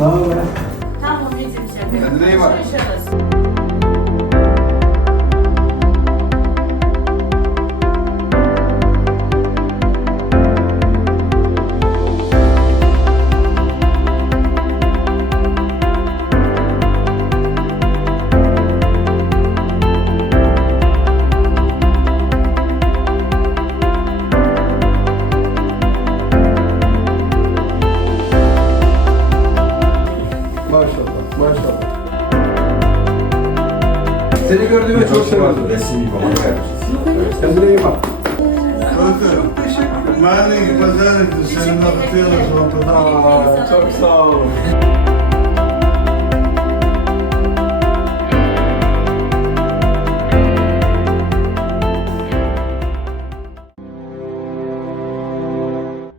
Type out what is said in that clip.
Ne haber? Tamam bizim şefim. Kendine iyi bak. Görüşürüz. Maşallah, maşallah. Seni gördüğüme çok sevindim. Resim gibi bana vermişsin. Kendine iyi bak. Çok teşekkür ederim. Ben de pazar ettim. Seninle tutuyoruz. Aa, çok sağ olun.